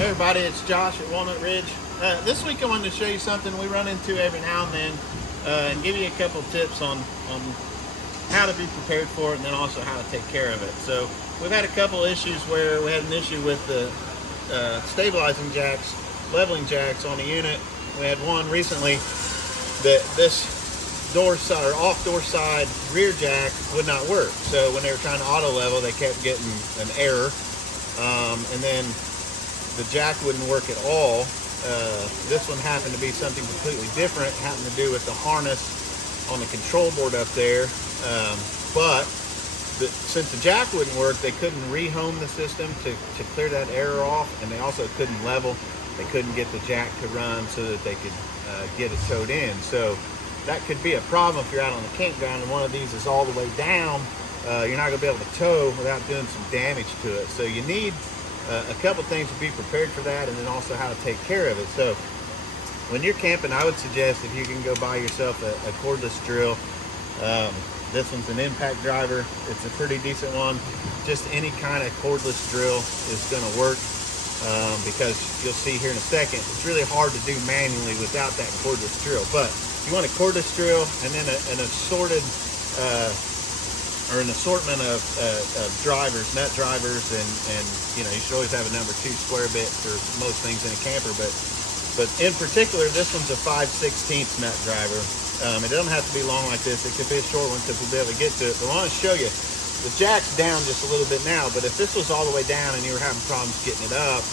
Hey everybody, it's Josh at Walnut Ridge. This week I wanted to show you something we run into every now and then and give you a couple tips on how to be prepared for it and then also how to take care of it. So we've had a couple issues where we had an issue with the stabilizing jacks, leveling jacks on the unit. We had one recently that this door side or off door side rear jack would not work. So when they were trying to auto level, they kept getting an error, and then the jack wouldn't work at all. This one happened to be something completely different. It happened to do with the harness on the control board up there. Since the jack wouldn't work, they couldn't rehome the system to clear that error off, and they also couldn't level. They couldn't get the jack to run so that they could get it towed in. So that could be a problem if you're out on the campground and one of these is all the way down. You're not going to be able to tow without doing some damage to it. So you need a couple things to be prepared for that, and then also how to take care of it. So when you're camping, I would suggest if you can go buy yourself a cordless drill. This one's an impact driver. It's a pretty decent one. Just any kind of cordless drill is going to work, because you'll see here in a second, it's really hard to do manually without that cordless drill. But you want a cordless drill and then an assorted or an assortment of drivers, nut drivers, and you know, you should always have a number 2 square bit for most things in a camper, but in particular, this one's a 5/16 nut driver. It doesn't have to be long like this. It could be a short one because we'll be able to get to it. But I want to show you, the jack's down just a little bit now, but if this was all the way down and you were having problems getting it up,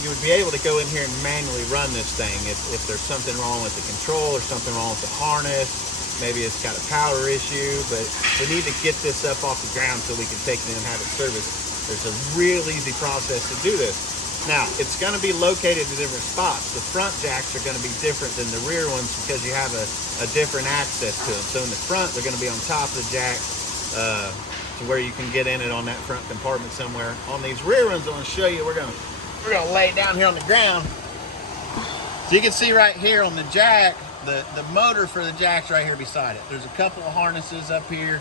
you would be able to go in here and manually run this thing. If there's something wrong with the control or something wrong with the harness, maybe it's got a power issue, but we need to get this up off the ground so we can take it in and have it serviced. There's a real easy process to do this. Now, it's going to be located in different spots. The front jacks are going to be different than the rear ones because you have a different access to them. So in the front, they're going to be on top of the jack to where you can get in it on that front compartment somewhere. On these rear ones, I want to show you, we're going to lay it down here on the ground. So you can see right here on the jack, the motor for the jack's right here beside it. There's a couple of harnesses up here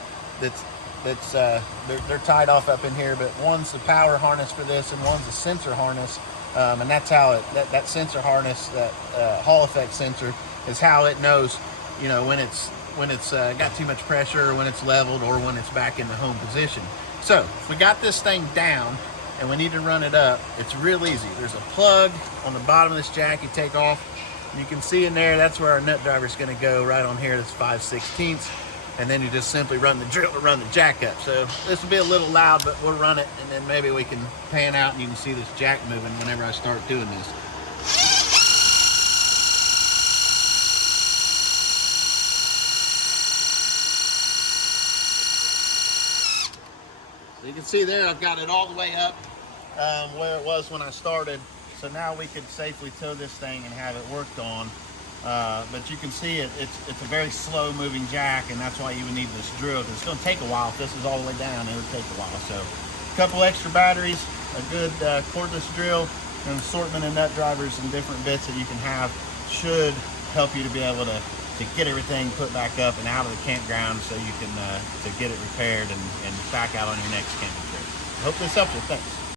they're tied off up in here, but one's the power harness for this and one's the sensor harness, and that's how that sensor harness, that Hall effect sensor, is how it knows, you know, when it's got too much pressure, or when it's leveled, or when it's back in the home position. So if we got this thing down and we need to run it up, it's real easy. There's a plug on the bottom of this jack you take off. You can see in there, that's where our nut driver is going to go, right on here. That's 5/16, and then you just simply run the drill to run the jack up. So this will be a little loud, but we'll run it, and then maybe we can pan out and you can see this jack moving whenever I start doing this. So you can see there, I've got it all the way up where it was when I started. So now we could safely tow this thing and have it worked on. But you can see it's a very slow moving jack, and that's why you would need this drill. It's going to take a while. If this is all the way down, it would take a while. So a couple extra batteries, a good cordless drill, and an assortment of nut drivers and different bits that you can have should help you to be able to get everything put back up and out of the campground so you can to get it repaired and back out on your next camping trip. I hope this helps you. Thanks.